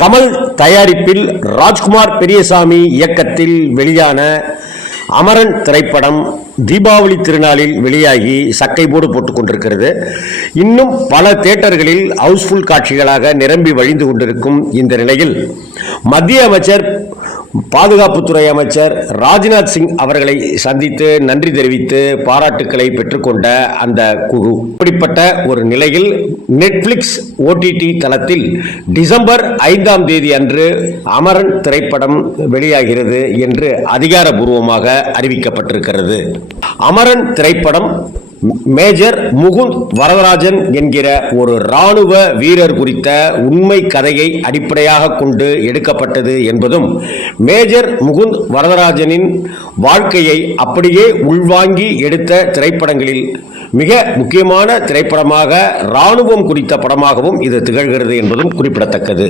கமல் தயாரிப்பில் ராஜ்குமார் பெரியசாமி இயக்கத்தில் வெளியான அமரன் திரைப்படம் தீபாவளி திருநாளில் வெளியாகி சக்கைபோடு போட்டுக் கொண்டிருக்கிறது. இன்னும் பல தியேட்டர்களில் ஹவுஸ்ஃபுல் காட்சிகளாக நிரம்பி வழிந்து கொண்டிருக்கும் இந்த நிலையில் மத்திய அமைச்சர் பாதுகாப்புத்துறை அமைச்சர் ராஜ்நாத் சிங் அவர்களை சந்தித்து நன்றி தெரிவித்து பாராட்டுக்களை பெற்றுக்கொண்ட அந்த குழு இப்படிப்பட்ட ஒரு நிலையில் நெட்ஃபிளிக்ஸ் OTT தளத்தில் டிசம்பர் 5ஆம் தேதி அன்று அமரன் திரைப்படம் வெளியாகிறது என்று அதிகாரப்பூர்வமாக அறிவிக்கப்பட்டிருக்கிறது. அமரன் திரைப்படம் மேஜர் முகுந்த் வரதராஜன் என்கிற ஒரு இராணுவ வீரர் குறித்த உண்மை கதையை அடிப்படையாக கொண்டு எடுக்கப்பட்டது என்பதும் மேஜர் முகுந்த் வரதராஜனின் வாழ்க்கையை அப்படியே உள்வாங்கி எடுத்த திரைப்படங்களில் மிக முக்கியமான திரைப்படமாக இராணுவம் குறித்த படமாகவும் இது திகழ்கிறது என்பதும் குறிப்பிடத்தக்கது.